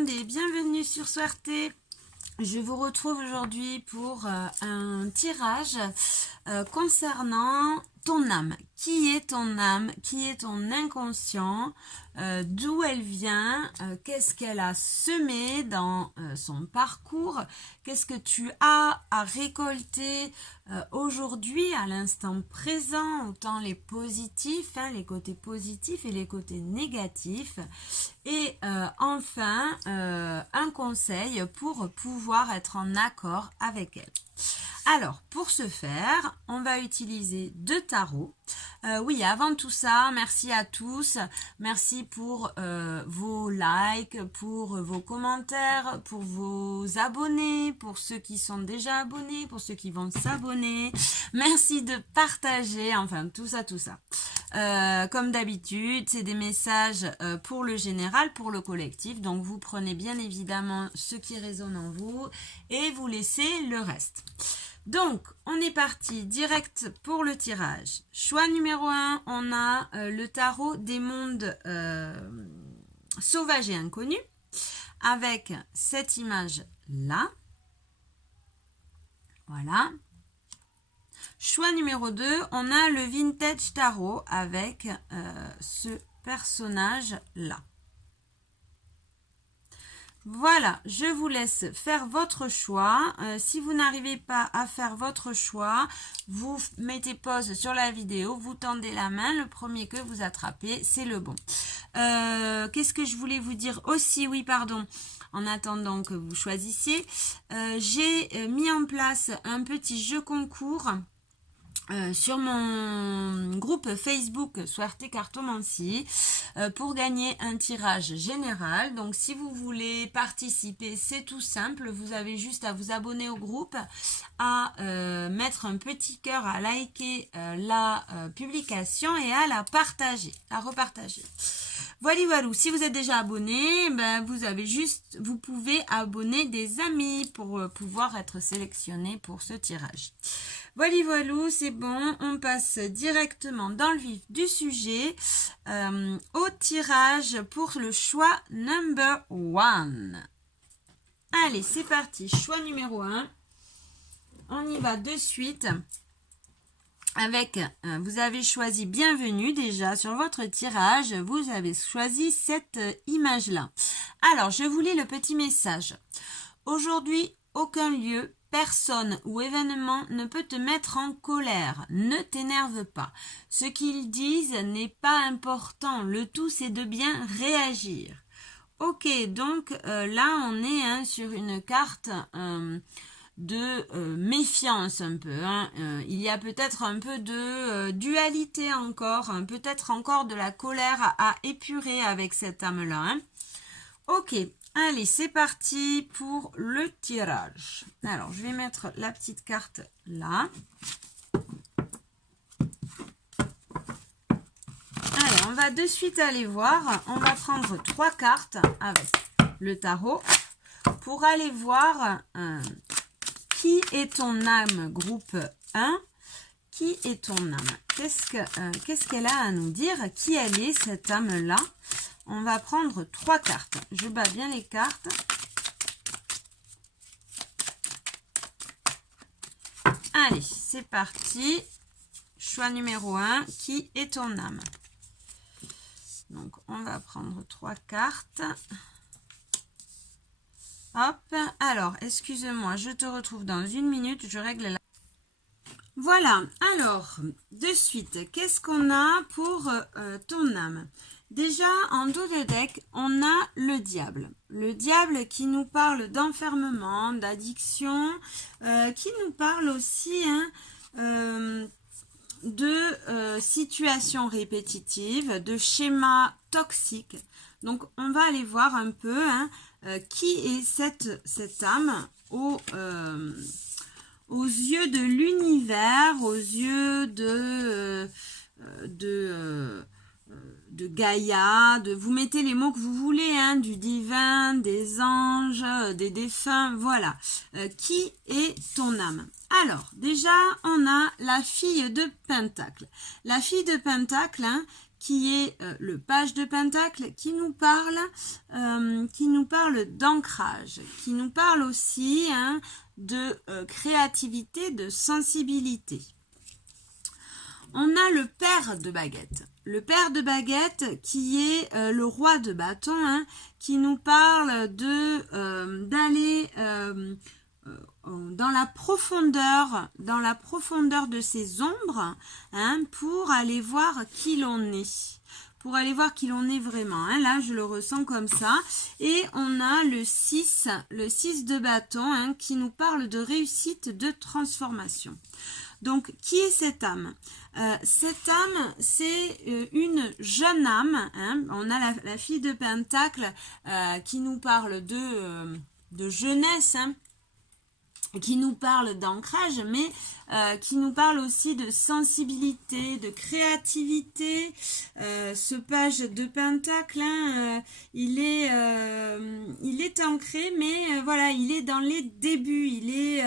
monde et bienvenue sur Soirté. Je vous retrouve aujourd'hui pour un tirage concernant ton âme. Qui est ton âme? Qui est ton inconscient? D'où elle vient? Qu'est-ce qu'elle a semé dans son parcours? Qu'est-ce que tu as à récolter aujourd'hui, à l'instant présent? Autant les positifs, les côtés positifs et les côtés négatifs. Et enfin, un conseil pour pouvoir être en accord avec elle. Alors, pour ce faire, on va utiliser deux tarots. Oui, avant tout ça, merci à tous. Merci pour vos likes, pour vos commentaires, pour vos abonnés, pour ceux qui sont déjà abonnés, pour ceux qui vont s'abonner. Merci de partager, enfin tout ça, tout ça. Comme d'habitude, c'est des messages pour le général, pour le collectif. Donc, vous prenez bien évidemment ce qui résonne en vous et vous laissez le reste. Donc, on est parti direct pour le tirage. Choix numéro 1, on a le tarot des mondes sauvages et inconnus avec cette image-là. Voilà. Choix numéro 2, on a le vintage tarot avec ce personnage-là. Voilà, je vous laisse faire votre choix. Si vous n'arrivez pas à faire votre choix, vous mettez pause sur la vidéo, vous tendez la main, le premier que vous attrapez, c'est le bon. Qu'est-ce que je voulais vous dire aussi? Oui, pardon. En attendant que vous choisissiez, j'ai mis en place un petit jeu concours sur mon groupe Facebook Soirté Cartomancie pour gagner un tirage général. Donc si vous voulez participer, c'est tout simple, vous avez juste à vous abonner au groupe, à mettre un petit cœur, à liker la publication et à la partager, à repartager. Voilà, voilà. Si vous êtes déjà abonné, ben vous pouvez abonner des amis pour pouvoir être sélectionné pour ce tirage. Voilà, voilà, c'est bon. On passe directement dans le vif du sujet au tirage pour le choix number 1. Allez, c'est parti. Choix numéro 1. On y va de suite. Avec, vous avez choisi bienvenue déjà sur votre tirage, vous avez choisi cette image-là. Alors, je vous lis le petit message. Aujourd'hui, aucun lieu, personne ou événement ne peut te mettre en colère. Ne t'énerve pas. Ce qu'ils disent n'est pas important. Le tout, c'est de bien réagir. Ok, donc là, on est sur une carte de méfiance un peu. Il y a peut-être un peu de dualité encore, peut-être encore de la colère à épurer avec cette âme-là. Ok, allez, c'est parti pour le tirage. Alors, je vais mettre la petite carte là. Allez, on va de suite aller voir. On va prendre 3 cartes avec le tarot pour aller voir qui est ton âme, groupe 1. Qui est ton âme? Qu'est-ce qu'elle a à nous dire? Qui elle est, cette âme-là? On va prendre 3 cartes. Je bats bien les cartes. Allez, c'est parti. Choix numéro 1. Qui est ton âme? Donc, on va prendre 3 cartes. Hop. Alors, excuse-moi, je te retrouve dans une minute. Je règle la... Voilà. Alors, de suite, qu'est-ce qu'on a pour ton âme? Déjà, en dos de deck, on a le diable. Le diable qui nous parle d'enfermement, d'addiction, qui nous parle aussi de situations répétitives, de schémas toxiques. Donc, on va aller voir un peu qui est cette âme aux yeux de l'univers, aux yeux de Gaïa, vous mettez les mots que vous voulez, du divin, des anges, des défunts, voilà. Qui est ton âme? Alors, déjà, on a la fille de Pentacle. La fille de Pentacle qui est le page de Pentacle, qui nous parle d'ancrage, qui nous parle aussi hein, de créativité, de sensibilité. On a le père de baguette. Le père de baguette qui est le roi de bâton, hein, qui nous parle de d'aller dans la profondeur de ces ombres, hein, pour aller voir qui l'on est. Pour aller voir qui l'on est vraiment. Hein. Là, je le ressens comme ça. Et on a le 6 de bâton, hein, qui nous parle de réussite, de transformation. Donc, qui est cette âme? Cette âme, c'est une jeune âme. Hein. On a la fille de Pentacle qui nous parle de jeunesse, hein, qui nous parle d'ancrage, mais qui nous parle aussi de sensibilité, de créativité. Ce page de Pentacle, hein, il est ancré, mais voilà, il est dans les débuts, il est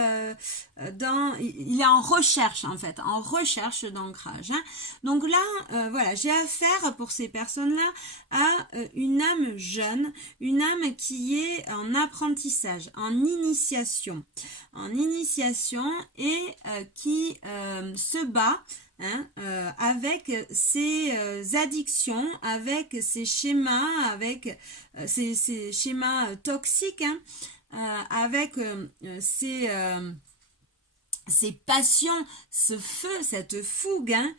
en recherche en fait, en recherche d'ancrage. Hein. Donc là, voilà, j'ai affaire pour ces personnes-là à une âme jeune, une âme qui est en apprentissage, en initiation et qui se bat hein, avec ses addictions, avec ses schémas, avec ses schémas toxiques, hein, avec ses passions, ce feu, cette fougue, hein,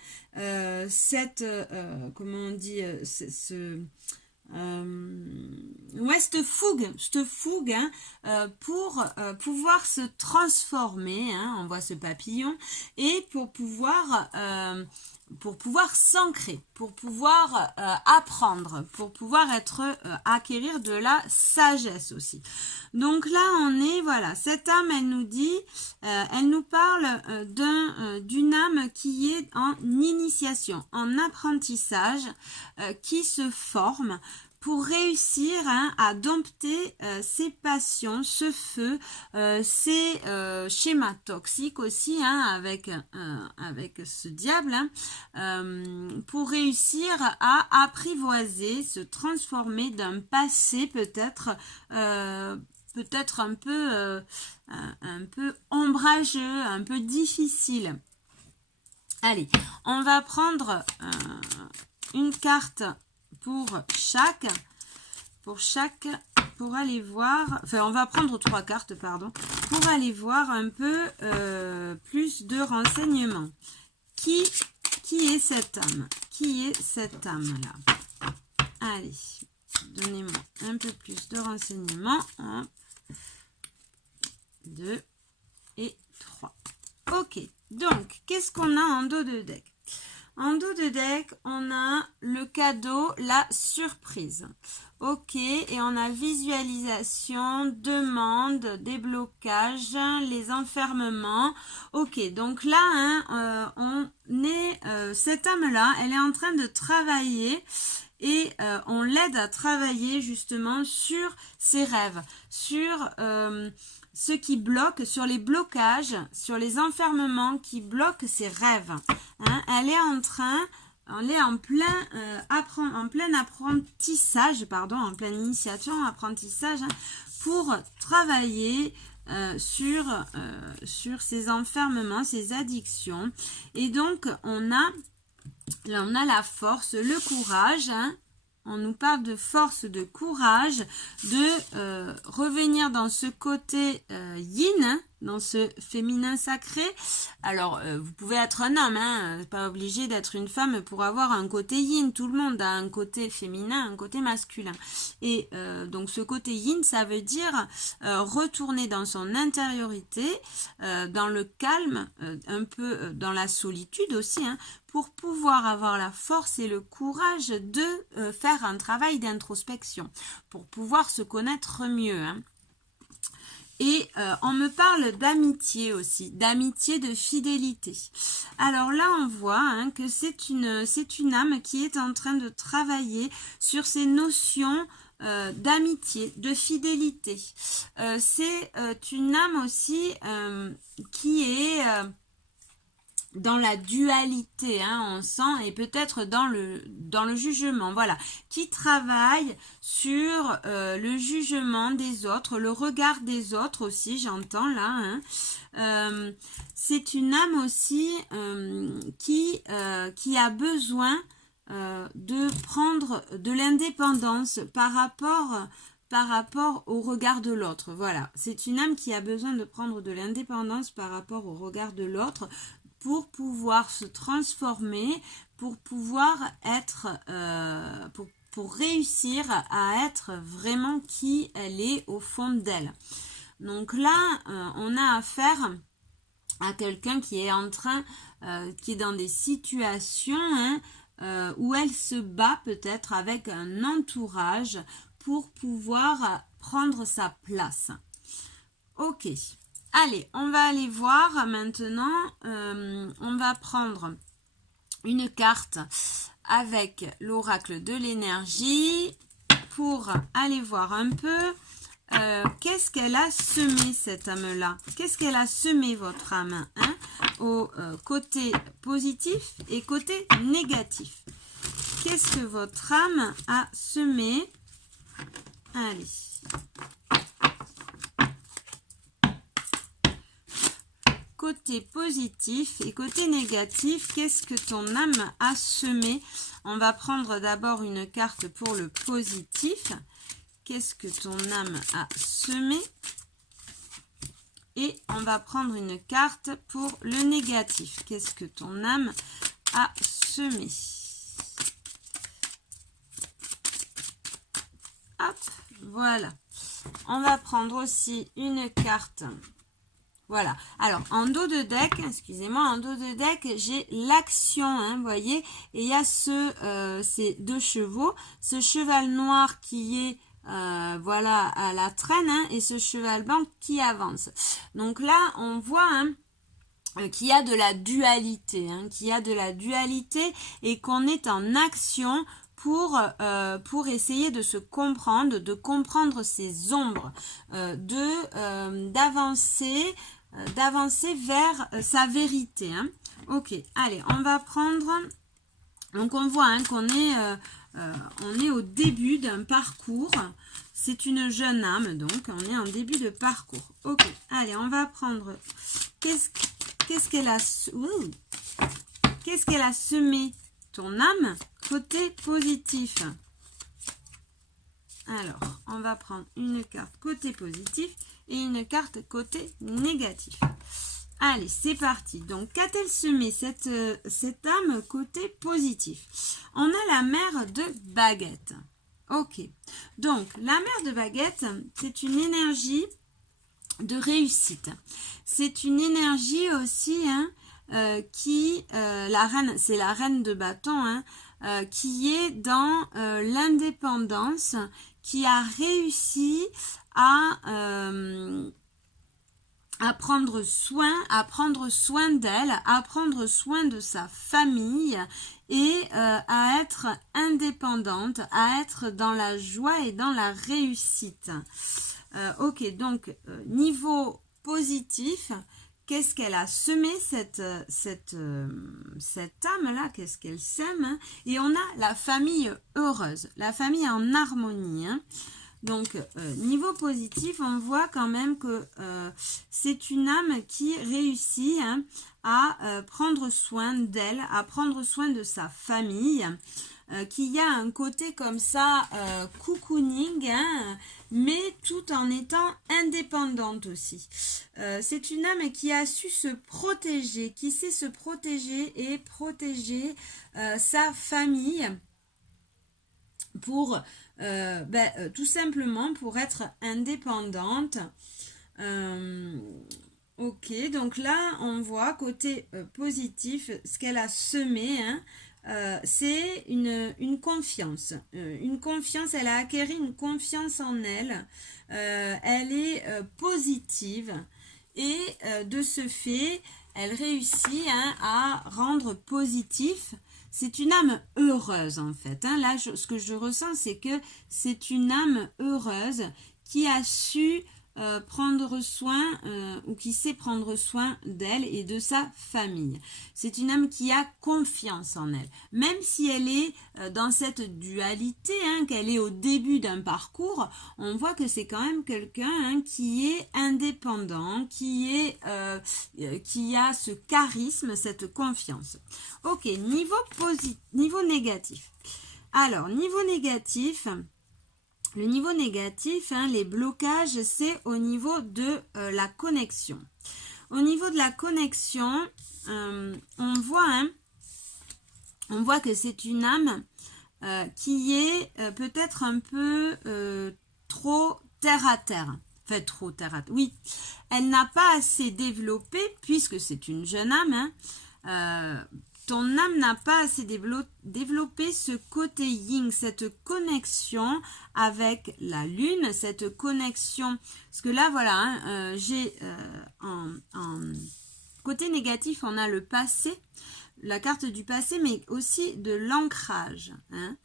comment on dit, cette fougue hein, pour pouvoir se transformer, hein, on voit ce papillon, et pour pouvoir s'ancrer, pour pouvoir apprendre, pour pouvoir acquérir de la sagesse aussi. Donc là on est, voilà, cette âme elle nous dit, elle nous parle d'une âme qui est en initiation, en apprentissage, qui se forme pour réussir hein, à dompter ses passions, ce feu, ces schémas toxiques aussi, hein, avec ce diable, hein, pour réussir à apprivoiser, se transformer d'un passé peut-être un peu ombrageux, un peu difficile. Allez, on va prendre une carte pour aller voir, enfin on va prendre 3 cartes, pardon, pour aller voir un peu plus de renseignements. Qui est cette âme? Qui est cette âme-là? Allez, donnez-moi un peu plus de renseignements. 1, 2 et 3. Ok, donc, qu'est-ce qu'on a en dos de deck? En dos de deck, on a le cadeau, la surprise. Ok, et on a visualisation, demande, déblocage, les enfermements. Ok, donc là, hein, on est, cette âme-là, elle est en train de travailler et on l'aide à travailler justement sur ses rêves, sur ce qui bloque, sur les blocages, sur les enfermements qui bloquent ses rêves. Hein, elle est en plein apprentissage, pardon, en pleine initiation, apprentissage, hein, pour travailler sur ces enfermements, ces addictions. Et donc, on a la force, le courage, hein. On nous parle de force, de courage, de revenir dans ce côté yin, hein, dans ce féminin sacré. Alors, vous pouvez être un homme, hein, pas obligé d'être une femme pour avoir un côté yin. Tout le monde a un côté féminin, un côté masculin. Et donc, ce côté yin, ça veut dire retourner dans son intériorité, dans le calme, un peu dans la solitude aussi, hein, pour pouvoir avoir la force et le courage de faire un travail d'introspection, pour pouvoir se connaître mieux, hein. Et on me parle d'amitié aussi, d'amitié, de fidélité. Alors là, on voit hein, que c'est une âme qui est en train de travailler sur ces notions d'amitié, de fidélité. C'est une âme aussi qui dans la dualité, hein, on sent, et peut-être dans le jugement, voilà, qui travaille sur le jugement des autres, le regard des autres aussi, j'entends là, hein. C'est une âme aussi qui a besoin de prendre de l'indépendance par rapport au regard de l'autre, voilà, c'est une âme qui a besoin de prendre de l'indépendance par rapport au regard de l'autre, pour pouvoir se transformer, pour pouvoir être, pour réussir à être vraiment qui elle est au fond d'elle. Donc là, on a affaire à quelqu'un qui est en train, qui est dans des situations où elle se bat peut-être avec un entourage pour pouvoir prendre sa place. Ok. Allez, on va aller voir maintenant, on va prendre une carte avec l'oracle de l'énergie pour aller voir un peu qu'est-ce qu'elle a semé cette âme-là. Qu'est-ce qu'elle a semé votre âme, hein, au côté positif et côté négatif. Qu'est-ce que votre âme a semé? Allez. Côté positif et côté négatif, qu'est-ce que ton âme a semé? On va prendre d'abord une carte pour le positif. Qu'est-ce que ton âme a semé? Et on va prendre une carte pour le négatif. Qu'est-ce que ton âme a semé? Hop, voilà. On va prendre aussi une carte. Voilà, alors en dos de deck, excusez-moi, en dos de deck, j'ai l'action, hein, vous voyez, et il y a ces deux chevaux, ce cheval noir qui est, voilà, à la traîne, hein, et ce cheval blanc qui avance. Donc là, on voit, hein, qu'il y a de la dualité, hein, et qu'on est en action pour essayer de se comprendre, de comprendre ses ombres, d'avancer vers sa vérité, hein. Ok, allez, on va prendre, donc on voit, hein, qu'on est, on est au début d'un parcours, c'est une jeune âme, donc on est en début de parcours. Ok, allez, on va prendre, qu'est-ce qu'elle a semé ton âme côté positif. Alors, on va prendre une carte côté positif et une carte côté négatif. Allez, c'est parti. Donc, qu'a-t-elle semé cette âme côté positif? On a la mère de baguette. Ok. Donc, la mère de baguette, c'est une énergie de réussite. C'est une énergie aussi, hein, la reine, c'est la reine de bâton, hein, qui est dans l'indépendance, qui a réussi à prendre soin d'elle, à prendre soin de sa famille et à être indépendante, à être dans la joie et dans la réussite. Ok, donc niveau positif, qu'est-ce qu'elle a semé cette âme-là? Qu'est-ce qu'elle sème, hein? Et on a la famille heureuse, la famille en harmonie, hein. Donc, niveau positif, on voit quand même que c'est une âme qui réussit, hein, à prendre soin d'elle, à prendre soin de sa famille, qui a un côté comme ça, cocooning, hein, mais tout en étant indépendante aussi. C'est une âme qui a su se protéger, qui sait se protéger et protéger sa famille pour tout simplement pour être indépendante. Ok, donc là on voit côté positif ce qu'elle a semé, hein. C'est une confiance, elle a acquéri une confiance en elle, elle est positive et de ce fait elle réussit, hein, à rendre positif. C'est une âme heureuse en fait, hein. Là ce que je ressens, c'est que c'est une âme heureuse qui a su prendre soin ou qui sait prendre soin d'elle et de sa famille. C'est une âme qui a confiance en elle. Même si elle est dans cette dualité, hein, qu'elle est au début d'un parcours, on voit que c'est quand même quelqu'un, hein, qui est indépendant, qui a ce charisme, cette confiance. Ok, niveau négatif. Alors, niveau négatif, le niveau négatif, hein, les blocages, c'est au niveau de la connexion. Au niveau de la connexion, on voit que c'est une âme qui est peut-être un peu trop terre à terre. Enfin, trop terre à terre. Oui, elle n'a pas assez développé, puisque c'est une jeune âme, hein, ton âme n'a pas assez développé ce côté yin, cette connexion avec la lune, cette connexion. Parce que là, voilà, hein, j'ai en côté négatif, on a le passé, la carte du passé, mais aussi de l'ancrage. Hein.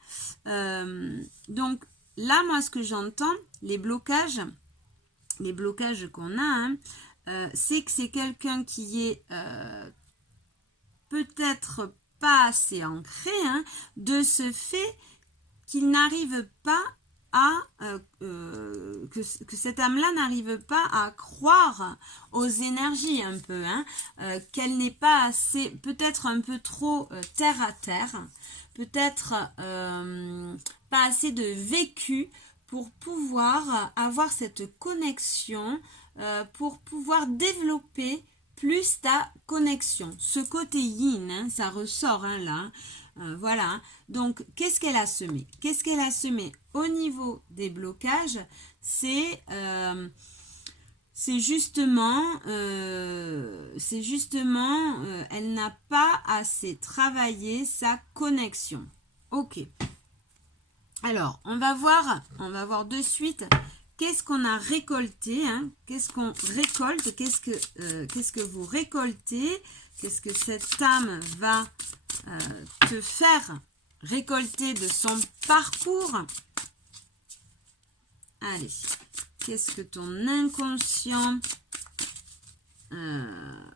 Donc là, moi, ce que j'entends, les blocages qu'on a, hein, c'est que c'est quelqu'un qui est peut-être pas assez ancré, hein, de ce fait qu'il n'arrive pas à que cette âme-là n'arrive pas à croire aux énergies un peu, hein, qu'elle n'est pas assez, peut-être un peu trop terre à terre, peut-être pas assez de vécu pour pouvoir avoir cette connexion, pour pouvoir développer plus ta connexion. Ce côté yin, hein, ça ressort, hein, là. Voilà. Hein. Donc, qu'est-ce qu'elle a semé? Qu'est-ce qu'elle a semé au niveau des blocages? C'est justement, elle n'a pas assez travaillé sa connexion. Ok. Alors, on va voir de suite. Qu'est-ce qu'on a récolté, hein? Qu'est-ce qu'on récolte? Qu'est-ce que vous récoltez? Qu'est-ce que cette âme va te faire récolter de son parcours? Allez, qu'est-ce que ton inconscient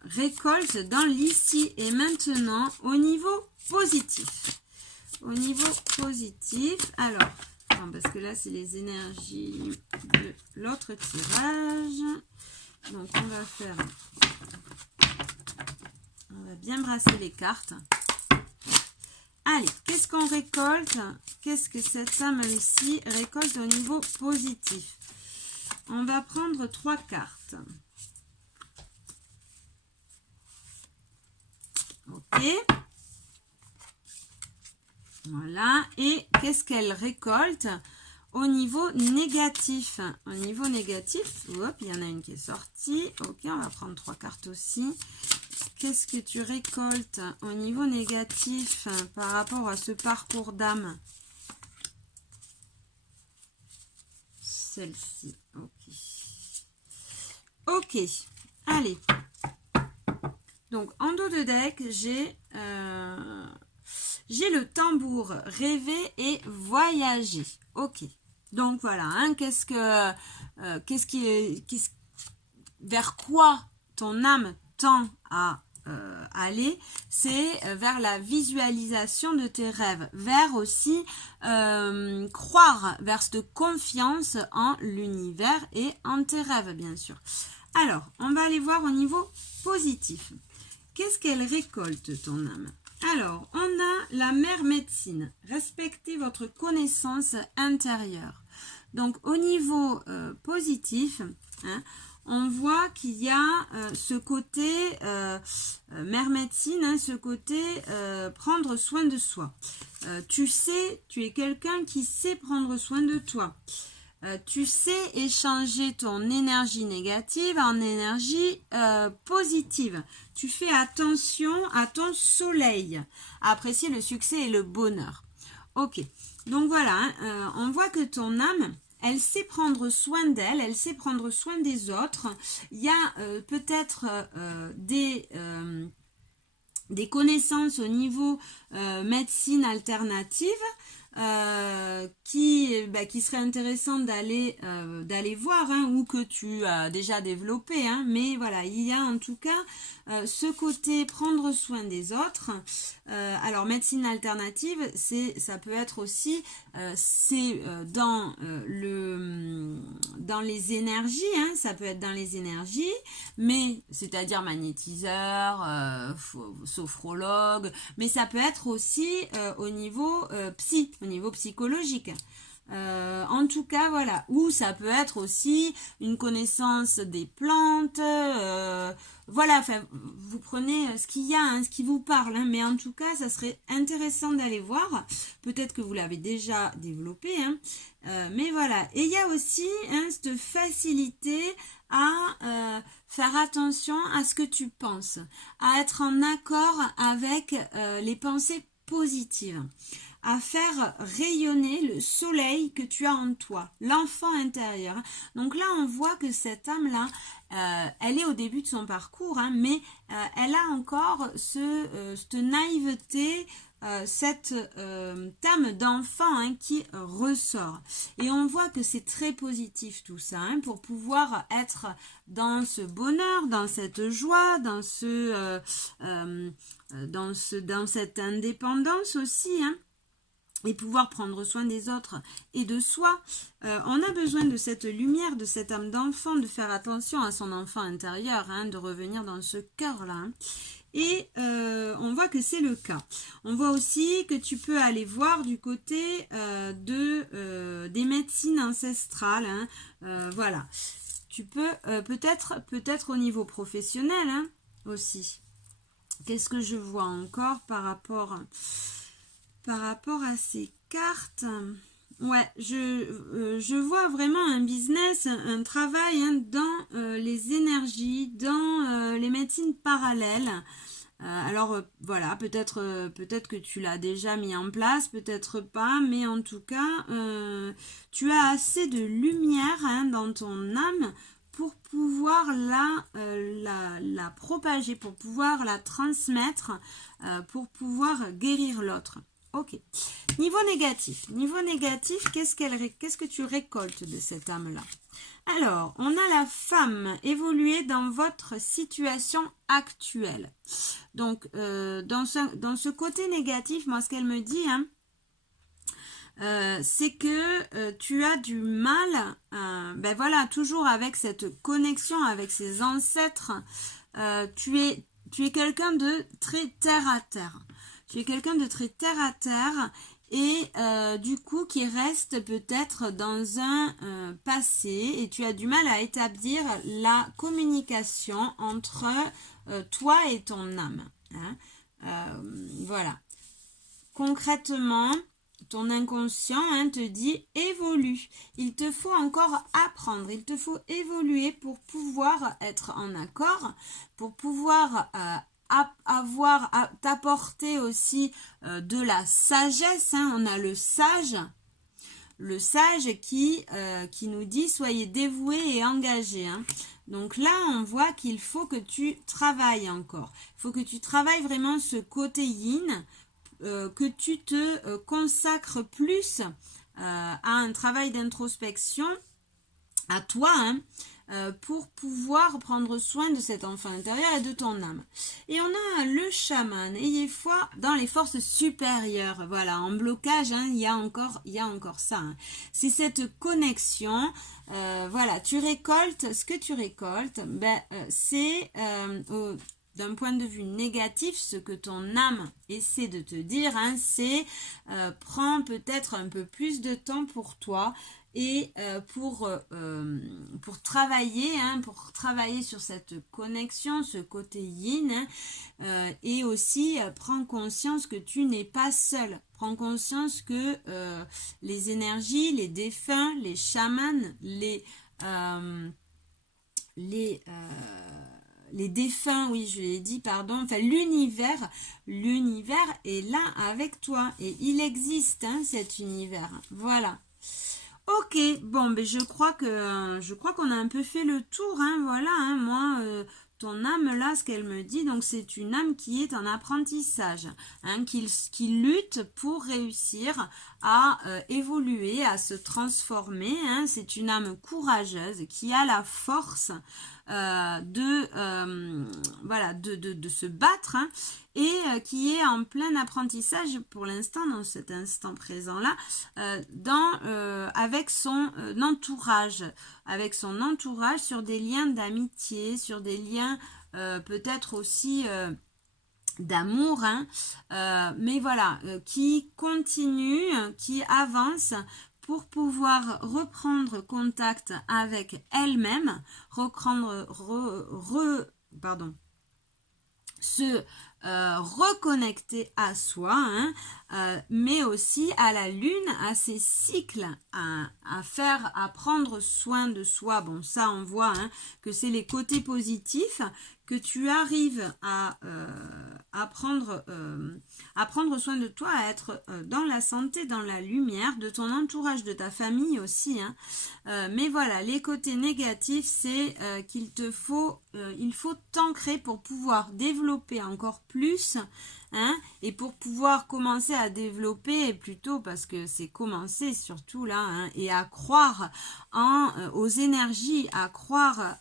récolte dans l'ici et maintenant au niveau positif? Au niveau positif, alors... parce que là, c'est les énergies de l'autre tirage. Donc, on va bien brasser les cartes. Allez, qu'est-ce qu'on récolte? Qu'est-ce que cette âme ici récolte au niveau positif? On va prendre 3 cartes. Ok. Voilà, et qu'est-ce qu'elle récolte au niveau négatif? Au niveau négatif, hop, il y en a une qui est sortie. Ok, on va prendre 3 cartes aussi. Qu'est-ce que tu récoltes au niveau négatif par rapport à ce parcours d'âme? Celle-ci, ok. Ok, allez. Donc, en dos de deck, j'ai le tambour, rêver et voyager. Ok. Donc voilà, hein, vers quoi ton âme tend à aller? C'est vers la visualisation de tes rêves, vers aussi croire, vers cette confiance en l'univers et en tes rêves, bien sûr. Alors, on va aller voir au niveau positif. Qu'est-ce qu'elle récolte, ton âme? Alors, on a la mère médecine. Respectez votre connaissance intérieure. Donc, au niveau positif, hein, on voit qu'il y a ce côté mère médecine, hein, ce côté prendre soin de soi. Tu es quelqu'un qui sait prendre soin de toi. Tu sais échanger ton énergie négative en énergie positive. Tu fais attention à ton soleil, à apprécier le succès et le bonheur. Ok, donc voilà, hein, on voit que ton âme, elle sait prendre soin d'elle, elle sait prendre soin des autres. Il y a peut-être des connaissances au niveau médecine alternative. qui serait intéressant d'aller voir, hein, ou que tu as déjà développé, hein, mais voilà, il y a en tout cas ce côté prendre soin des autres. Alors médecine alternative, ça peut être aussi dans les énergies, hein, ça peut être dans les énergies, mais c'est-à-dire magnétiseur, sophrologue, mais ça peut être aussi au niveau au niveau psychologique. En tout cas, voilà. Ou ça peut être aussi une connaissance des plantes. Voilà, enfin, vous prenez ce qu'il y a, hein, ce qui vous parle. Hein, mais en tout cas, ça serait intéressant d'aller voir. Peut-être que vous l'avez déjà développé. Hein, mais voilà. Et il y a aussi hein, cette facilité à faire attention à ce que tu penses. À être en accord avec les pensées positives, à faire rayonner le soleil que tu as en toi, l'enfant intérieur. Donc là, on voit que cette âme-là, elle est au début de son parcours, hein, mais elle a encore cette naïveté, cette âme d'enfant hein, qui ressort. Et on voit que c'est très positif tout ça, hein, pour pouvoir être dans ce bonheur, dans cette joie, dans cette indépendance aussi, hein, et pouvoir prendre soin des autres et de soi. On a besoin de cette lumière, de cette âme d'enfant, de faire attention à son enfant intérieur, hein, de revenir dans ce cœur-là. Hein. Et on voit que c'est le cas. On voit aussi que tu peux aller voir du côté des médecines ancestrales. Hein. Voilà. Tu peux peut-être au niveau professionnel hein, aussi. Qu'est-ce que je vois encore par rapport à ces cartes? Ouais, je vois vraiment un business, un travail hein, dans les énergies, dans les médecines parallèles. Alors voilà, peut-être que tu l'as déjà mis en place, peut-être pas, mais en tout cas, tu as assez de lumière hein, dans ton âme pour pouvoir la propager, pour pouvoir la transmettre, pour pouvoir guérir l'autre. Ok. Niveau négatif, qu'est-ce que tu récoltes de cette âme-là? Alors, on a la femme évoluer dans votre situation actuelle. Donc, dans ce côté négatif, moi, ce qu'elle me dit, hein, c'est que tu as du mal, ben voilà, toujours avec cette connexion avec ses ancêtres, tu es quelqu'un de très terre à terre. Tu es quelqu'un de très terre à terre et du coup qui reste peut-être dans un passé et tu as du mal à établir la communication entre toi et ton âme. Hein. Voilà. Concrètement, ton inconscient hein, te dit évolue. Il te faut encore apprendre, il te faut évoluer pour pouvoir être en accord, pour pouvoir t'apporter aussi de la sagesse. Hein. On a le sage qui nous dit soyez dévoués et engagés. Hein. Donc là, on voit qu'il faut que tu travailles encore. Il faut que tu travailles vraiment ce côté yin, que tu te consacres plus à un travail d'introspection à toi, hein, pour pouvoir prendre soin de cet enfant intérieur et de ton âme. Et on a le chaman, ayez foi dans les forces supérieures. Voilà, en blocage, hein, il y a encore ça. Hein. C'est cette connexion. Voilà, tu récoltes ce que tu récoltes. C'est d'un point de vue négatif, ce que ton âme essaie de te dire, hein, c'est prends peut-être un peu plus de temps pour toi et pour travailler, hein, sur cette connexion, ce côté yin, hein, et aussi prends conscience que tu n'es pas seul. Prends conscience que les énergies, les défunts, les chamans, les défunts, oui, je l'ai dit, pardon, enfin l'univers est là avec toi et il existe, hein, cet univers. Voilà. Ok, bon, ben je crois qu'on a un peu fait le tour, hein, voilà, hein, moi, ton âme, là, ce qu'elle me dit, donc c'est une âme qui est en apprentissage, hein, qui lutte pour réussir à évoluer, à se transformer. Hein. C'est une âme courageuse qui a la force de se battre, hein, et qui est en plein apprentissage pour l'instant, dans cet instant présent là, avec son entourage, sur des liens d'amitié, sur des liens peut-être aussi d'amour, hein, mais voilà, qui continue, qui avance pour pouvoir reprendre contact avec elle-même, se reconnecter à soi, hein, mais aussi à la lune, à ses cycles, à prendre soin de soi. Bon, ça on voit, hein, que c'est les côtés positifs, que tu arrives à prendre soin de toi, à être dans la santé, dans la lumière, de ton entourage, de ta famille aussi, hein. Mais voilà, les côtés négatifs, c'est il faut t'ancrer pour pouvoir développer encore plus, hein, et pour pouvoir commencer à développer plutôt, parce que c'est commencer surtout là, hein, et à croire aux énergies, à croire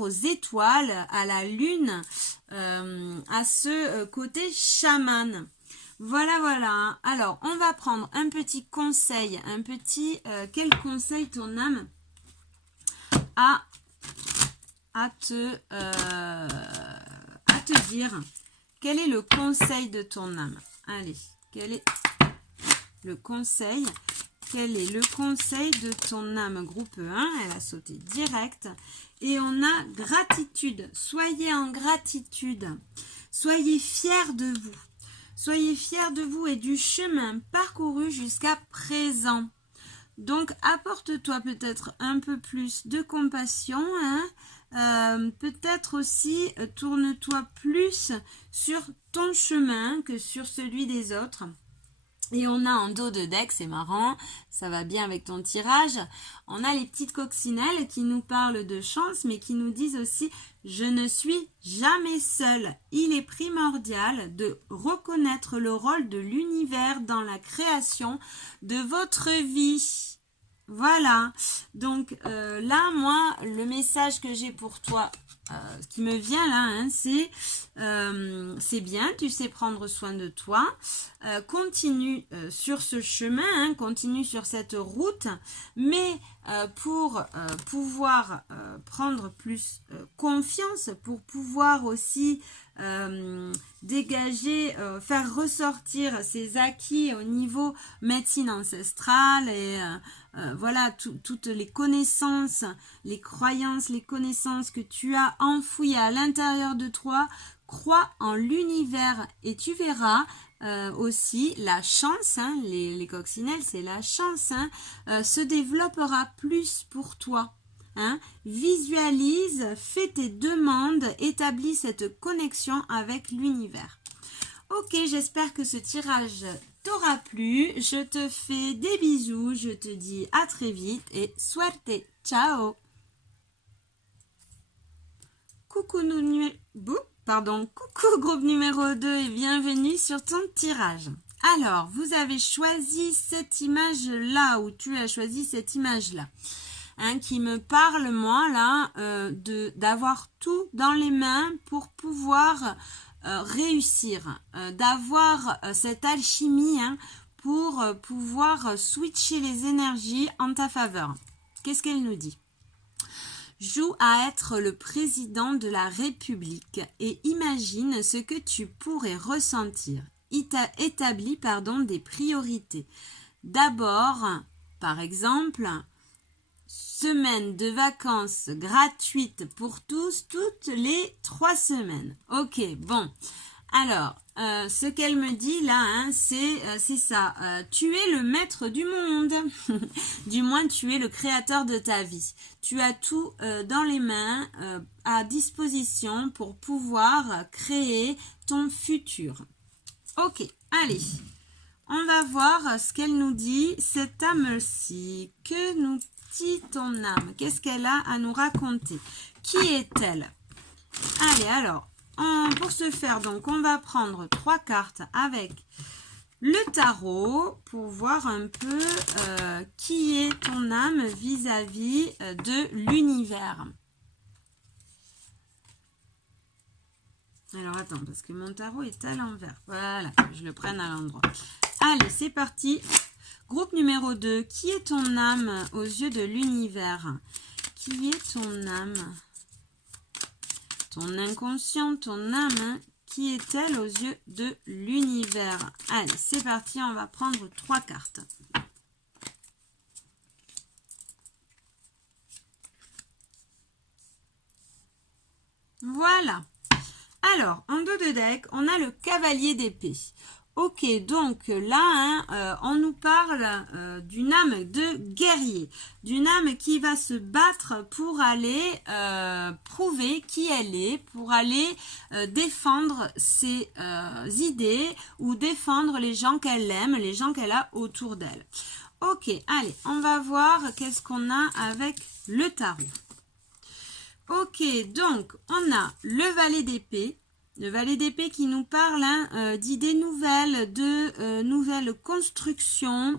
aux étoiles, à la lune, à ce côté chaman. Voilà. Alors, on va prendre un petit conseil, quel conseil ton âme a à te dire. Quel est le conseil de ton âme? Allez, quel est le conseil? Quel est le conseil de ton âme? Groupe 1, elle a sauté direct. Et on a gratitude. Soyez en gratitude. Soyez fiers de vous. Soyez fiers de vous et du chemin parcouru jusqu'à présent. Donc, apporte-toi peut-être un peu plus de compassion, hein. Peut-être aussi tourne-toi plus sur ton chemin que sur celui des autres. Et on a en dos de deck, c'est marrant, ça va bien avec ton tirage, on a les petites coccinelles qui nous parlent de chance, mais qui nous disent aussi « Je ne suis jamais seule ». Il est primordial de reconnaître le rôle de l'univers dans la création de votre vie. Voilà, donc là, moi, le message que j'ai pour toi, qui me vient là, hein, c'est bien, tu sais prendre soin de toi, continue sur ce chemin, hein, continue sur cette route, mais pour pouvoir prendre plus confiance, pour pouvoir aussi dégager, faire ressortir ses acquis au niveau médecine ancestrale et voilà, toutes les connaissances, les croyances, les connaissances que tu as enfouies à l'intérieur de toi, crois en l'univers et tu verras aussi la chance, hein, les coccinelles, c'est la chance, hein, se développera plus pour toi. Hein, visualise, fais tes demandes, établis cette connexion avec l'univers. Ok, j'espère que ce tirage t'aura plu. Je te fais des bisous, je te dis à très vite et suerte. Ciao. Coucou groupe numéro 2 et bienvenue sur ton tirage. Alors, vous avez choisi cette image-là, ou tu as choisi cette image-là. Hein, qui me parle moi là d'avoir tout dans les mains pour pouvoir réussir, d'avoir cette alchimie, hein, pour pouvoir switcher les énergies en ta faveur. Qu'est-ce qu'elle nous dit? Joue à être le président de la République et imagine ce que tu pourrais ressentir. Établis des priorités. D'abord, par exemple, semaine de vacances gratuites pour tous, toutes les 3 semaines. Ok, bon. Alors, ce qu'elle me dit là, hein, c'est ça. Tu es le maître du monde. Du moins, tu es le créateur de ta vie. Tu as tout dans les mains, à disposition pour pouvoir créer ton futur. Ok, allez. On va voir ce qu'elle nous dit, cette âme-ci. Que nous dit ton âme? Qu'est-ce qu'elle a à nous raconter? Qui est-elle? Allez, alors, pour ce faire, donc, on va prendre 3 cartes avec le tarot pour voir un peu qui est ton âme vis-à-vis de l'univers. Alors, attends, parce que mon tarot est à l'envers. Voilà, je le prenne à l'endroit. Allez, c'est parti. Groupe numéro 2. Qui est ton âme aux yeux de l'univers? Qui est ton âme? Ton inconscient, ton âme, qui est-elle aux yeux de l'univers? Allez, c'est parti, on va prendre 3 cartes. Voilà. Alors, en dos de deck, on a le cavalier d'épée. Ok, donc là, on nous parle d'une âme de guerrier, d'une âme qui va se battre pour aller prouver qui elle est, pour aller défendre ses idées ou défendre les gens qu'elle aime, les gens qu'elle a autour d'elle. Ok, allez, on va voir qu'est-ce qu'on a avec le tarot. Ok, donc on a le valet d'épée. Le valet d'épée qui nous parle d'idées nouvelles, de nouvelles constructions,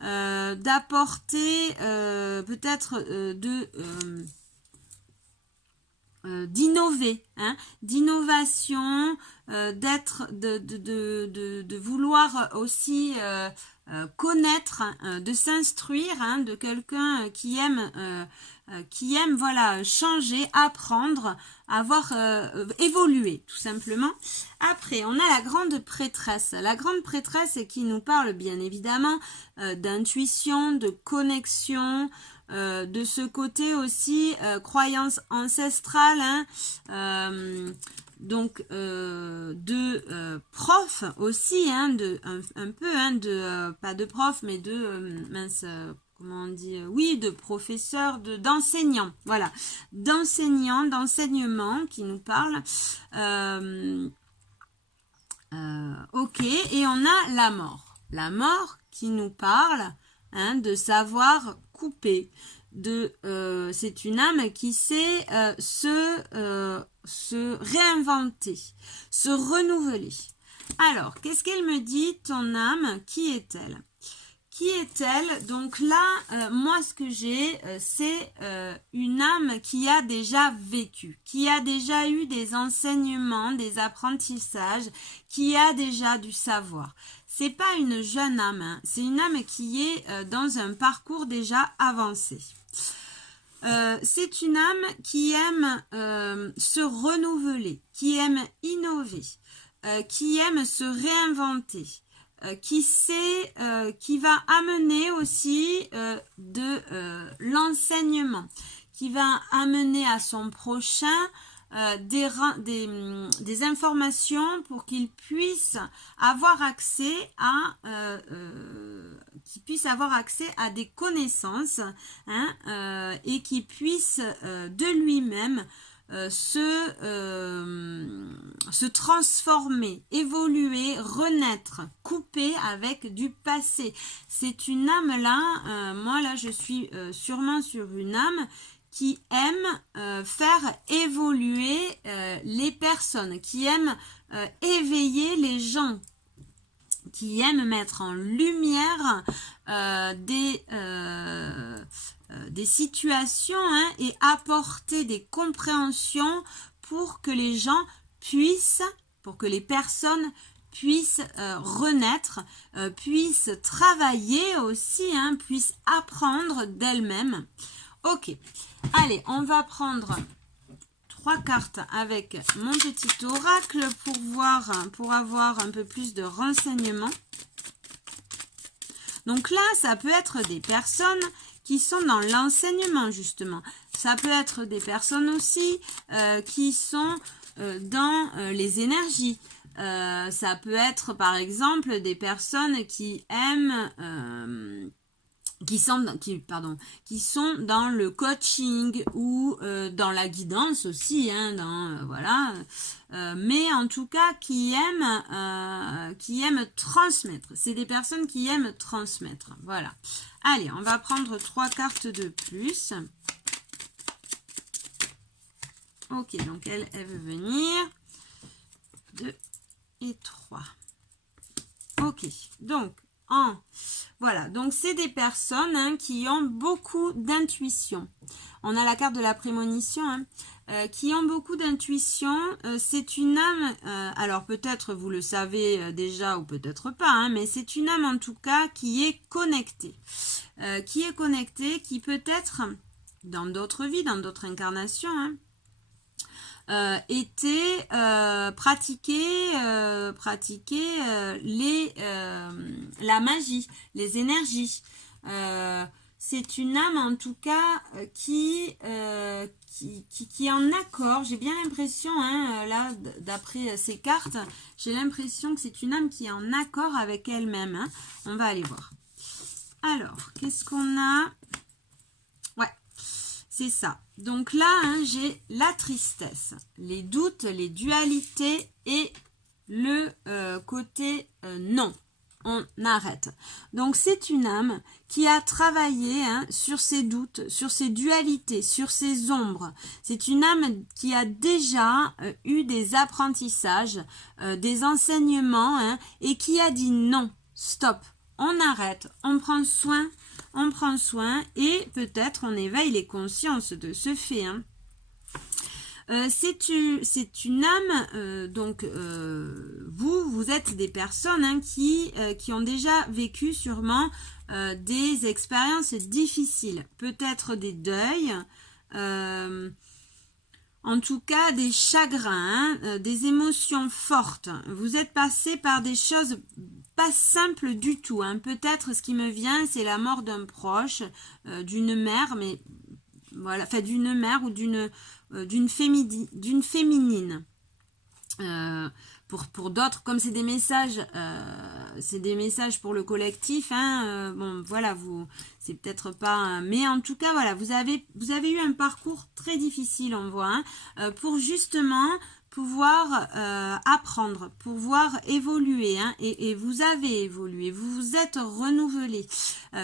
d'apporter peut-être d'innover, d'innovation, de vouloir aussi connaître, de s'instruire, de quelqu'un qui aime voilà, changer, apprendre, avoir évolué tout simplement. Après, on a la grande prêtresse. La grande prêtresse qui nous parle bien évidemment d'intuition, de connexion, de ce côté aussi croyance ancestrale, donc de prof aussi, un peu, pas de prof, mais de comment on dit, oui, de professeur, d'enseignant, voilà, d'enseignement qui nous parle. Ok, et on a la mort qui nous parle de savoir couper. C'est une âme qui sait se réinventer, se renouveler. Alors, qu'est-ce qu'elle me dit, ton âme? Qui est-elle? Qui est-elle? Donc là, moi ce que j'ai, c'est une âme qui a déjà vécu, qui a déjà eu des enseignements, des apprentissages, qui a déjà du savoir. C'est pas une jeune âme, c'est une âme qui est dans un parcours déjà avancé. C'est une âme qui aime se renouveler, qui aime innover, qui aime se réinventer. Qui sait, qui va amener aussi de l'enseignement, qui va amener à son prochain des informations pour qu'il puisse avoir accès à des connaissances et qu'il puisse de lui-même se transformer, évoluer, renaître, couper avec du passé. C'est une âme là, moi là je suis sûrement sur une âme qui aime faire évoluer les personnes, qui aime éveiller les gens, qui aime mettre en lumière des situations et apporter des compréhensions pour que les gens puissent, pour que les personnes puissent renaître, puissent travailler aussi, puissent apprendre d'elles-mêmes. Ok, allez, on va prendre 3 cartes avec mon petit oracle pour avoir un peu plus de renseignements. Donc là, ça peut être des personnes qui sont dans l'enseignement justement. Ça peut être des personnes aussi qui sont dans les énergies. Ça peut être par exemple des personnes qui aiment... qui sont dans le coaching ou dans la guidance aussi, voilà, mais en tout cas qui aiment transmettre. C'est des personnes qui aiment transmettre. Voilà. Allez, on va prendre 3 cartes de plus. Ok, donc elle veut venir. 2 et 3. Ok, donc voilà, donc c'est des personnes hein, qui ont beaucoup d'intuition. On a la carte de la prémonition, hein, qui ont beaucoup d'intuition. C'est une âme, alors peut-être vous le savez déjà ou peut-être pas, hein, mais c'est une âme en tout cas qui est connectée. Qui peut-être, dans d'autres vies, dans d'autres incarnations, hein, était pratiquer la magie, les énergies. C'est une âme en tout cas qui est en accord. J'ai bien l'impression, hein, là, d'après ces cartes, j'ai l'impression que c'est une âme qui est en accord avec elle-même. Hein. On va aller voir. Alors, qu'est-ce qu'on a? Ouais, c'est ça. Donc là, hein, j'ai la tristesse, les doutes, les dualités et le côté non. On arrête. Donc c'est une âme qui a travaillé hein, sur ses doutes, sur ses dualités, sur ses ombres. C'est une âme qui a déjà eu des apprentissages, des enseignements hein, et qui a dit non, stop, on arrête, on prend soin et peut-être on éveille les consciences de ce fait. Hein. C'est une âme, donc vous êtes des personnes hein, qui ont déjà vécu sûrement des expériences difficiles, peut-être des deuils, en tout cas des chagrins, hein, des émotions fortes. Vous êtes passé par des choses pas simples du tout. Hein. Peut-être ce qui me vient, c'est la mort d'un proche, d'une mère, mais voilà, enfin d'une mère ou d'une féminine. Pour d'autres, comme c'est des messages pour le collectif, hein, bon voilà, c'est peut-être pas, mais en tout cas voilà, vous avez eu un parcours très difficile, on voit, hein, pour justement pouvoir apprendre, pouvoir évoluer, hein, et vous avez évolué, vous vous êtes renouvelé,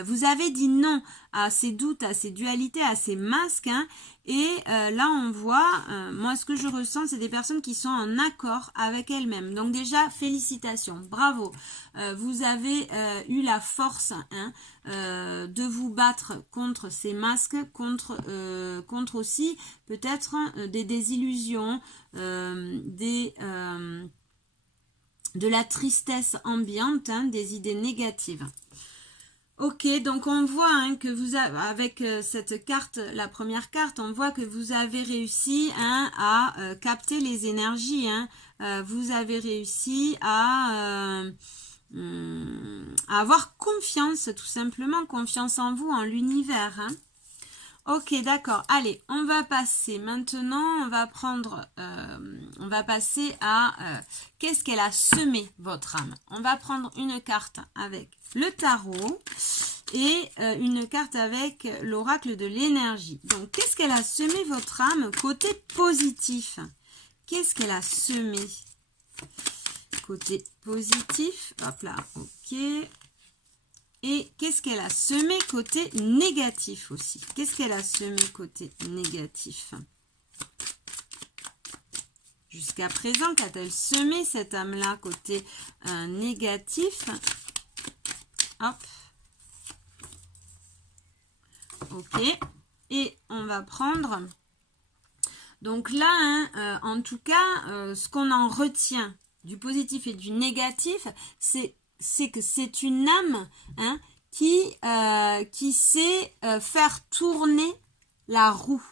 vous avez dit non à ces doutes, à ces dualités, à ces masques, hein, et là on voit, moi ce que je ressens, c'est des personnes qui sont en accord avec elles-mêmes. Donc déjà, félicitations, bravo. Vous avez eu la force hein, de vous battre contre ces masques, contre aussi peut-être des désillusions, de la tristesse ambiante, hein, des idées négatives. Ok, donc on voit hein, que vous avez, avec cette carte, la première carte, on voit que vous avez réussi hein, à capter les énergies. Hein. Vous avez réussi à avoir confiance, tout simplement, confiance en vous, en l'univers. Hein. Ok, d'accord. Allez, on va passer maintenant, on va passer à qu'est-ce qu'elle a semé, votre âme. On va prendre une carte avec le tarot et une carte avec l'oracle de l'énergie. Donc, qu'est-ce qu'elle a semé, votre âme, côté positif? Qu'est-ce qu'elle a semé? Côté positif, hop là, ok. Et qu'est-ce qu'elle a semé côté négatif aussi? Qu'est-ce qu'elle a semé côté négatif? Jusqu'à présent, qu'a-t-elle semé cette âme-là côté négatif? Hop. Ok. Et on va prendre... Donc là, hein, en tout cas, ce qu'on en retient du positif et du négatif, c'est que c'est une âme hein, qui sait faire tourner la roue,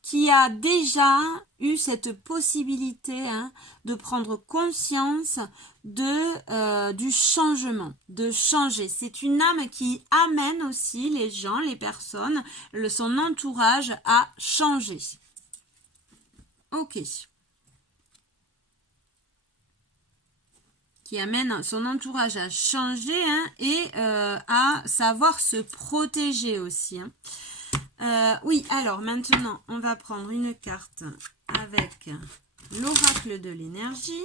qui a déjà eu cette possibilité hein, de prendre conscience du changement, de changer. C'est une âme qui amène aussi les gens, les personnes, son entourage à changer. Ok. Qui amène son entourage à changer hein, et à savoir se protéger aussi. Hein. Oui, alors maintenant, on va prendre une carte avec l'oracle de l'énergie.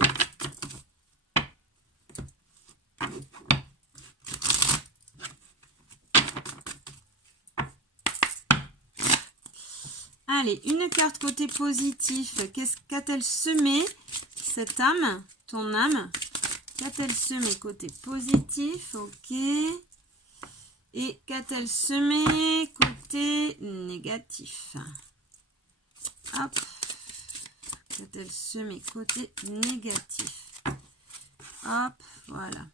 Allez, une carte côté positif. Qu'a-t-elle semé, cette âme, ton âme? Qu'a-t-elle semé côté positif? Ok. Et qu'a-t-elle semé côté négatif? Hop. Qu'a-t-elle semé côté négatif? Hop, voilà.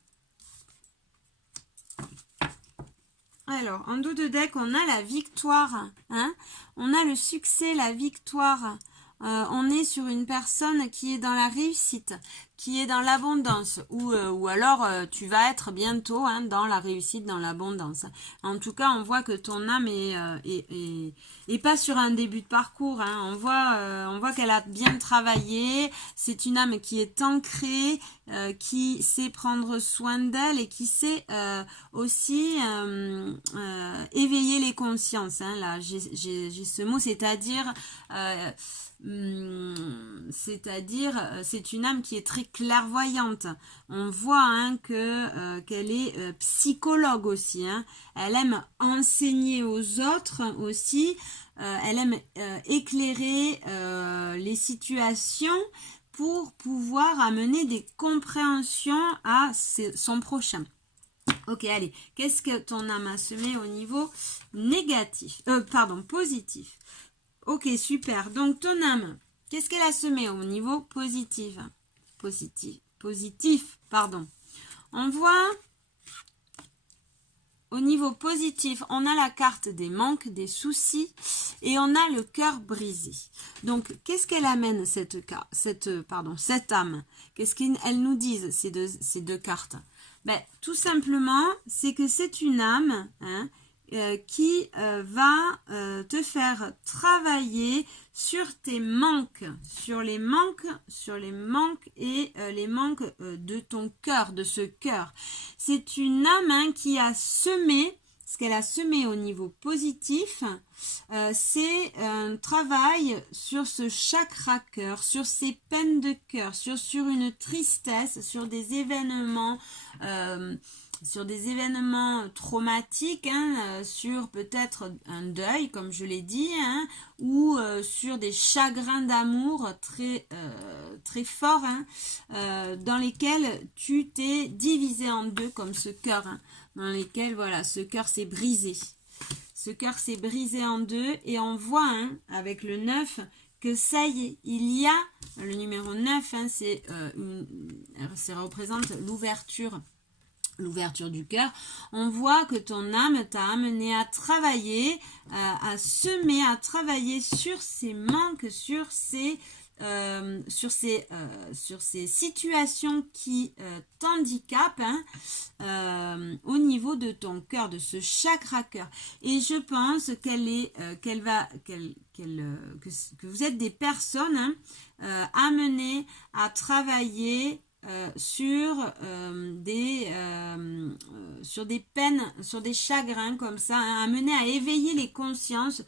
Alors, en dos de deck, on a la victoire. Hein, on a le succès, la victoire. On est sur une personne qui est dans la réussite, qui est dans l'abondance, ou alors tu vas être bientôt dans la réussite, dans l'abondance. En tout cas, on voit que ton âme est pas sur un début de parcours. Hein. On voit qu'elle a bien travaillé. C'est une âme qui est ancrée, qui sait prendre soin d'elle et qui sait aussi éveiller les consciences. Hein. Là, j'ai ce mot, c'est-à-dire c'est une âme qui est très clairvoyante. On voit qu'elle est psychologue aussi. Hein. Elle aime enseigner aux autres aussi. Elle aime éclairer les situations pour pouvoir amener des compréhensions à son prochain. Ok, allez. Qu'est-ce que ton âme a semé au niveau négatif? Positif. Ok, super. Donc, ton âme, qu'est-ce qu'elle a semé au niveau positif? Positif, pardon. On voit, au niveau positif, on a la carte des manques, des soucis, et on a le cœur brisé. Donc, qu'est-ce qu'elle amène, cette âme? Qu'est-ce qu'elles nous disent, ces deux cartes? Ben, tout simplement, c'est que c'est une âme, qui va te faire travailler sur tes manques, sur les manques et les manques de ton cœur, de ce cœur. C'est une âme qui a semé, ce qu'elle a semé au niveau positif, c'est un travail sur ce chakra cœur, sur ses peines de cœur, sur une tristesse, sur des événements traumatiques, sur peut-être un deuil, comme je l'ai dit, ou sur des chagrins d'amour très forts, dans lesquels tu t'es divisé en deux, comme ce cœur, dans lesquels, voilà, ce cœur s'est brisé. Ce cœur s'est brisé en deux, et on voit, avec le 9, que ça y est, il y a, le numéro 9, ça représente l'ouverture du cœur. On voit que ton âme t'a amené à travailler, à semer, à travailler sur ces manques, sur ces situations qui t'handicapent, au niveau de ton cœur, de ce chakra cœur. Et je pense que vous êtes des personnes amenées à travailler sur des peines, sur des chagrins comme ça, amenés à éveiller les consciences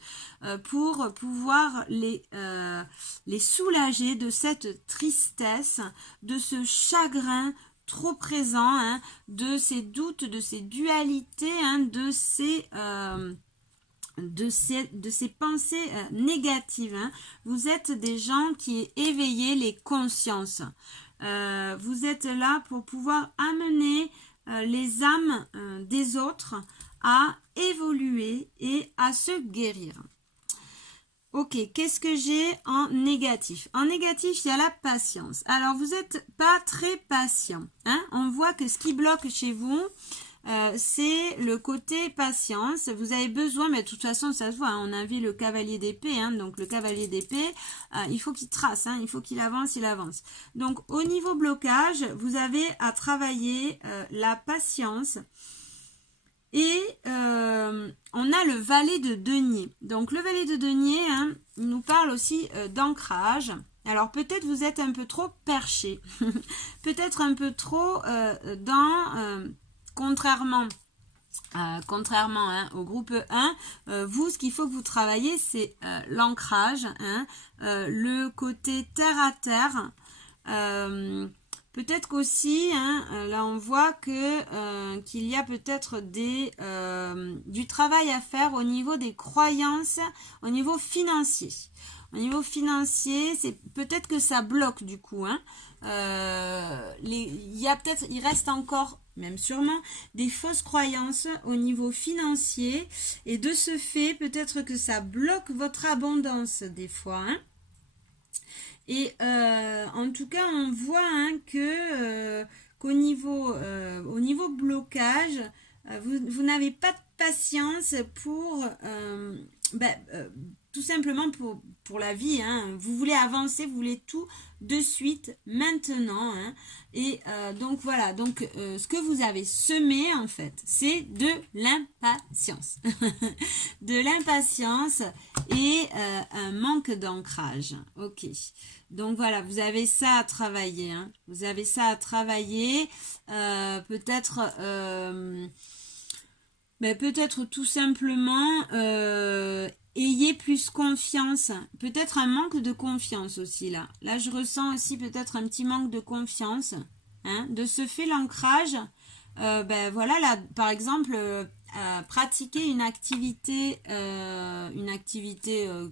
pour pouvoir les soulager de cette tristesse, de ce chagrin trop présent, de ces doutes, de ces dualités, de ces pensées négatives. Vous êtes des gens qui éveillez les consciences. Vous êtes là pour pouvoir amener les âmes des autres à évoluer et à se guérir. Ok, qu'est-ce que j'ai en négatif? En négatif, il y a la patience. Alors, vous n'êtes pas très patient. On voit que ce qui bloque chez vous, c'est le côté patience. Vous avez besoin, mais de toute façon ça se voit, on a vu le cavalier d'épée, donc le cavalier d'épée, il faut qu'il trace, il faut qu'il avance, il avance. Donc au niveau blocage, vous avez à travailler la patience. Et on a le valet de denier. Donc le valet de denier, il nous parle aussi d'ancrage. Alors peut-être vous êtes un peu trop perché, peut-être un peu trop contrairement au groupe 1, vous, ce qu'il faut que vous travaillez, c'est l'ancrage, le côté terre à terre, Peut-être qu'aussi, hein, là on voit que qu'il y a peut-être du travail à faire au niveau des croyances, au niveau financier. Au niveau financier, c'est peut-être que ça bloque du coup. Hein. Il reste encore, même sûrement, des fausses croyances au niveau financier. Et de ce fait, peut-être que ça bloque votre abondance des fois. Hein. Et en tout cas, on voit hein, qu'au niveau blocage, vous n'avez pas de patience pour tout simplement pour la vie. Hein. Vous voulez avancer, vous voulez tout de suite, maintenant. Hein. Et donc voilà, donc ce que vous avez semé en fait, c'est de l'impatience. De l'impatience et un manque d'ancrage. Ok. Donc voilà, vous avez ça à travailler. Hein. Vous avez ça à travailler. Peut-être tout simplement ayez plus confiance. Peut-être un manque de confiance aussi là. Là, je ressens aussi peut-être un petit manque de confiance. Hein. De ce fait, l'ancrage, voilà, là, par exemple, pratiquer une activité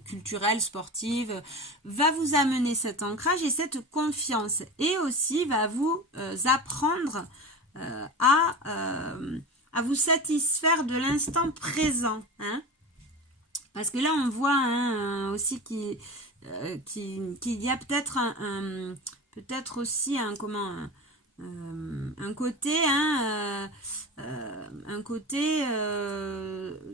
culturelle, sportive, va vous amener cet ancrage et cette confiance. Et aussi va vous apprendre à vous satisfaire de l'instant présent. Hein. Parce que là, on voit hein, aussi qu'il y a peut-être peut-être aussi un côté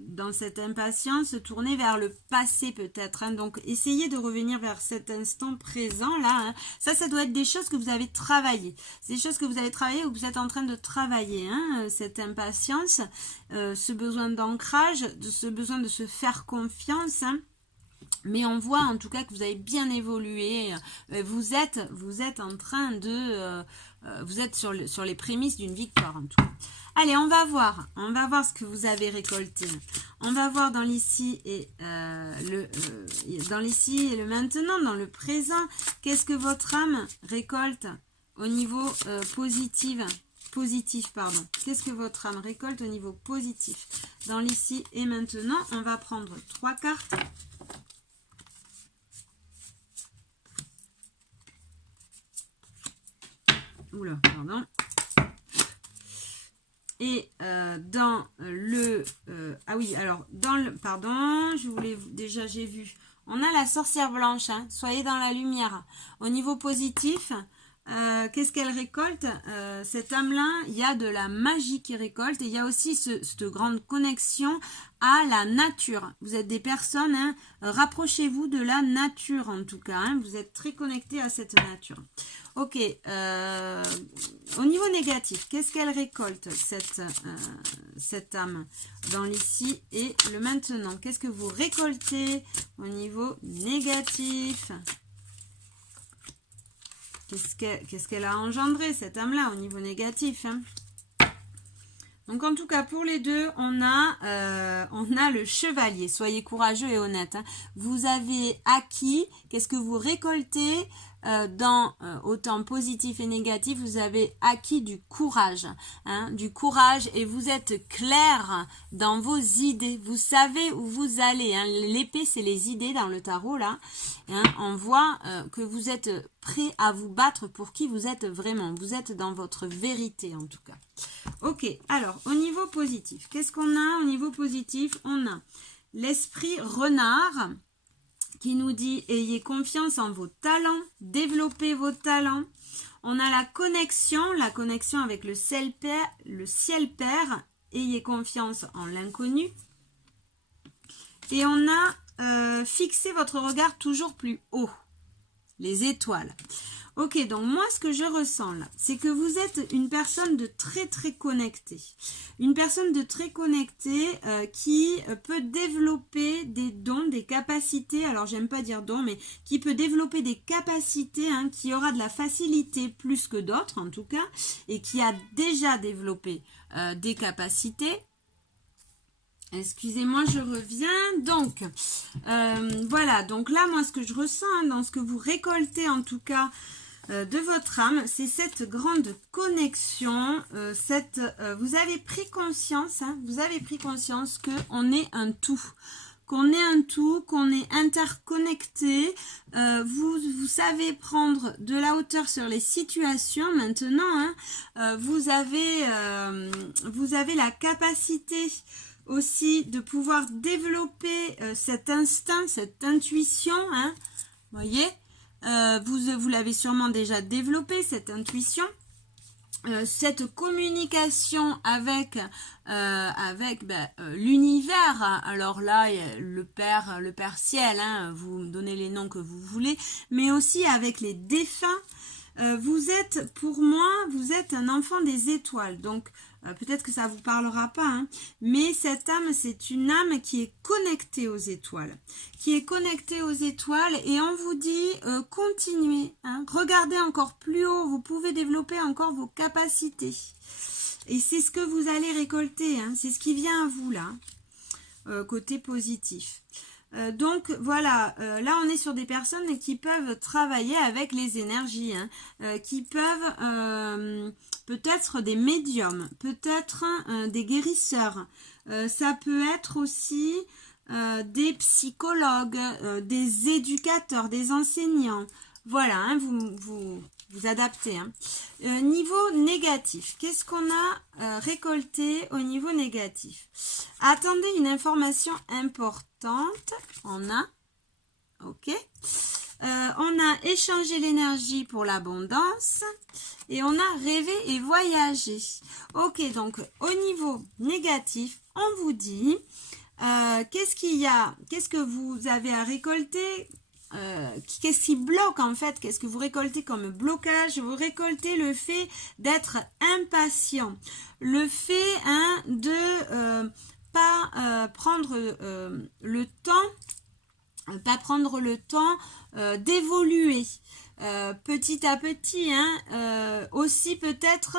dans cette impatience tourné vers le passé peut-être. Hein. Donc, essayez de revenir vers cet instant présent là. Hein. Ça doit être des choses que vous avez travaillées. C'est des choses que vous avez travaillées ou que vous êtes en train de travailler. Hein. Cette impatience, ce besoin d'ancrage, ce besoin de se faire confiance. Hein. Mais on voit en tout cas que vous avez bien évolué. Vous êtes en train de... vous êtes sur les prémices d'une victoire en tout cas. Allez, on va voir ce que vous avez récolté. On va voir dans l'ici et dans l'ici et le maintenant, dans le présent, qu'est-ce que votre âme récolte au niveau positif. Qu'est-ce que votre âme récolte au niveau positif dans l'ici et maintenant? On va prendre 3 cartes. Oula, pardon. Et dans le... ah oui, alors, dans le... Pardon, j'ai vu. On a la sorcière blanche, hein, soyez dans la lumière. Au niveau positif, qu'est-ce qu'elle récolte? Cette âme-là, il y a de la magie qui récolte. Et il y a aussi cette grande connexion à la nature. Vous êtes des personnes, hein, rapprochez-vous de la nature en tout cas. Hein, vous êtes très connectés à cette nature. Ok, au niveau négatif, qu'est-ce qu'elle récolte cette âme dans l'ici et le maintenant? Qu'est-ce que vous récoltez au niveau négatif? Qu'est-ce qu'elle a engendré cette âme-là au niveau négatif? Hein? Donc en tout cas pour les deux, on a le chevalier. Soyez courageux et honnête. Hein. Vous avez acquis, qu'est-ce que vous récoltez dans autant positif et négatif? Vous avez acquis du courage. Hein, du courage et vous êtes clair dans vos idées. Vous savez où vous allez. Hein. L'épée, c'est les idées dans le tarot là. Hein, on voit que vous êtes prêt à vous battre pour qui vous êtes vraiment. Vous êtes dans votre vérité en tout cas. Ok, alors au niveau positif, qu'est-ce qu'on a au niveau positif? On a l'esprit renard qui nous dit ayez confiance en vos talents, développez vos talents. On a la connexion avec le ciel père, ayez confiance en l'inconnu. Et on a fixé votre regard toujours plus haut, les étoiles. Ok, donc moi, ce que je ressens là, c'est que vous êtes une personne de très très connectée. Une personne de très connectée qui peut développer des dons, des capacités. Alors, j'aime pas dire dons, mais qui peut développer des capacités, hein, qui aura de la facilité plus que d'autres en tout cas, et qui a déjà développé des capacités. Excusez-moi, je reviens. Donc, voilà. Donc là, moi, ce que je ressens, hein, dans ce que vous récoltez en tout cas, de votre âme, c'est cette grande connexion, vous avez pris conscience, vous avez pris conscience qu'on est un tout. Qu'on est interconnecté, vous savez prendre de la hauteur sur les situations maintenant, vous avez la capacité aussi de pouvoir développer cet instinct, cette intuition, voyez, vous l'avez sûrement déjà développé, cette intuition. Cette communication avec l'univers, alors là le Père Ciel, vous donnez les noms que vous voulez, mais aussi avec les défunts. Pour moi, vous êtes un enfant des étoiles, donc peut-être que ça vous parlera pas, mais cette âme, c'est une âme qui est connectée aux étoiles, et on vous dit continuez, regardez encore plus haut, vous pouvez développer encore vos capacités, et c'est ce que vous allez récolter, c'est ce qui vient à vous là, côté positif. Donc voilà, là on est sur des personnes qui peuvent travailler avec les énergies, qui peuvent peut-être des médiums, peut-être des guérisseurs, ça peut être aussi des psychologues, des éducateurs, des enseignants. Voilà, vous adaptez. Niveau négatif, qu'est-ce qu'on a récolté au niveau négatif? Attendez une information importante. On a échangé l'énergie pour l'abondance et on a rêvé et voyagé. Ok, donc au niveau négatif, on vous dit qu'est-ce que vous avez à récolter? Qu'est-ce qui bloque en fait? Qu'est-ce que vous récoltez comme blocage? Vous récoltez le fait d'être impatient, le fait de pas prendre le temps, d'évoluer petit à petit, aussi peut-être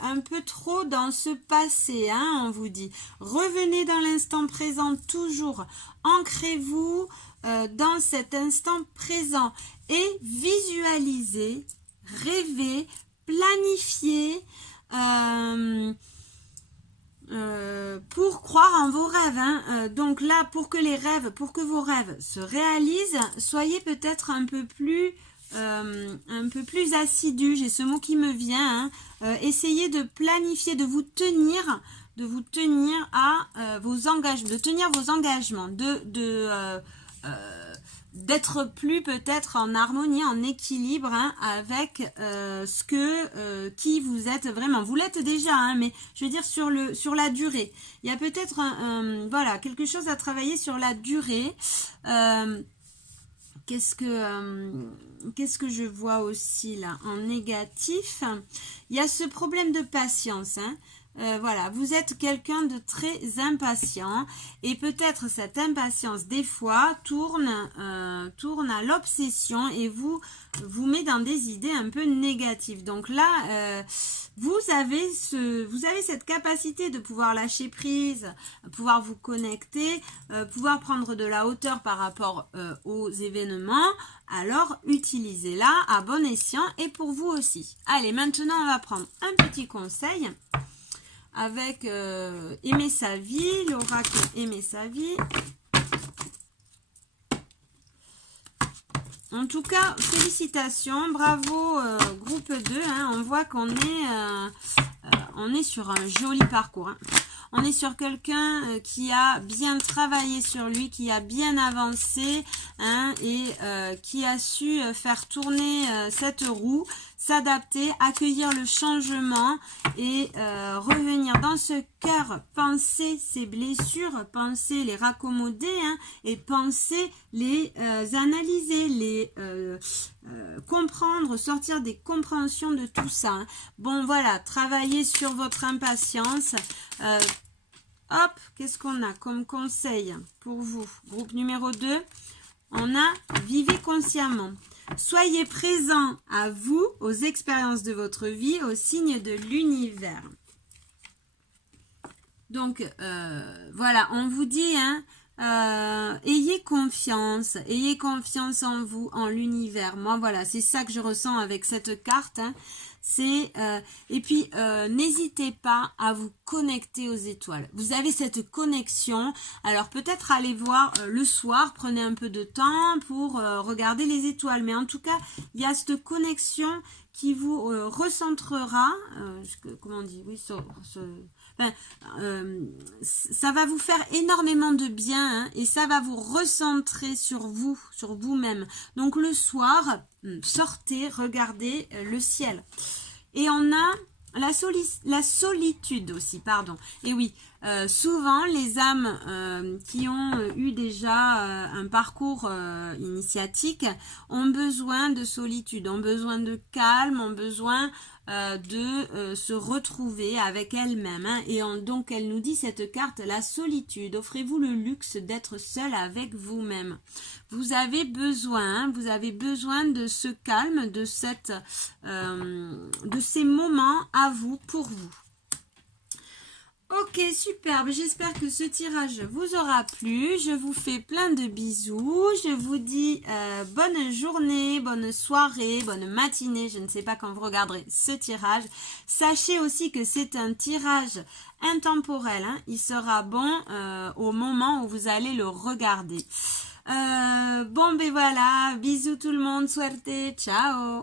un peu trop dans ce passé, on vous dit revenez dans l'instant présent, toujours ancrez-vous dans cet instant présent et visualisez, rêvez, planifiez pour croire en vos rêves, donc là pour que vos rêves se réalisent, soyez peut-être un peu plus assidu, j'ai ce mot qui me vient, essayez de planifier, de vous tenir à vos engagements, de tenir vos engagements, d'être plus peut-être en harmonie, en équilibre avec qui vous êtes vraiment. Vous l'êtes déjà, mais je veux dire sur la durée. Il y a peut-être voilà, quelque chose à travailler sur la durée. Qu'est-ce que je vois aussi là en négatif? Il y a ce problème de patience, voilà, vous êtes quelqu'un de très impatient et peut-être cette impatience des fois tourne à l'obsession et vous met dans des idées un peu négatives. Donc là, vous avez cette capacité de pouvoir lâcher prise, pouvoir vous connecter, pouvoir prendre de la hauteur par rapport aux événements. Alors utilisez-la à bon escient et pour vous aussi. Allez, maintenant on va prendre un petit conseil avec Aimer sa vie, l'oracle Aimer sa vie. En tout cas, félicitations, bravo groupe 2, on voit qu'on est sur un joli parcours. On est sur quelqu'un qui a bien travaillé sur lui, qui a bien avancé et qui a su faire tourner cette roue, s'adapter, accueillir le changement et revenir dans ce cœur, penser ses blessures, penser les raccommoder et penser les analyser, les comprendre, sortir des compréhensions de tout ça. Bon voilà, travaillez sur votre impatience. Hop, qu'est-ce qu'on a comme conseil pour vous? Groupe numéro 2, on a vivez consciemment. Soyez présent à vous, aux expériences de votre vie, aux signes de l'univers. Donc, voilà, on vous dit, ayez confiance en vous, en l'univers. Moi, voilà, c'est ça que je ressens avec cette carte. Hein. Et puis n'hésitez pas à vous connecter aux étoiles. Vous avez cette connexion. Alors peut-être allez voir le soir, prenez un peu de temps pour regarder les étoiles. Mais en tout cas, il y a cette connexion qui vous recentrera. Comment on dit? Oui, ça va vous faire énormément de bien hein, et ça va vous recentrer sur vous, sur vous-même. Donc le soir, sortez, regardez le ciel. Et on a la solitude aussi, pardon. Et oui, souvent les âmes qui ont eu déjà un parcours initiatique ont besoin de solitude, ont besoin de calme, ont besoin de se retrouver avec elle-même. Hein. Et donc elle nous dit cette carte, la solitude. Offrez-vous le luxe d'être seul avec vous-même. Vous avez besoin de ce calme, de ces moments à vous, pour vous. Ok, superbe. J'espère que ce tirage vous aura plu. Je vous fais plein de bisous. Je vous dis bonne journée, bonne soirée, bonne matinée. Je ne sais pas quand vous regarderez ce tirage. Sachez aussi que c'est un tirage intemporel. Hein. Il sera bon au moment où vous allez le regarder. Bon, ben voilà. Bisous tout le monde. Suerte. Ciao.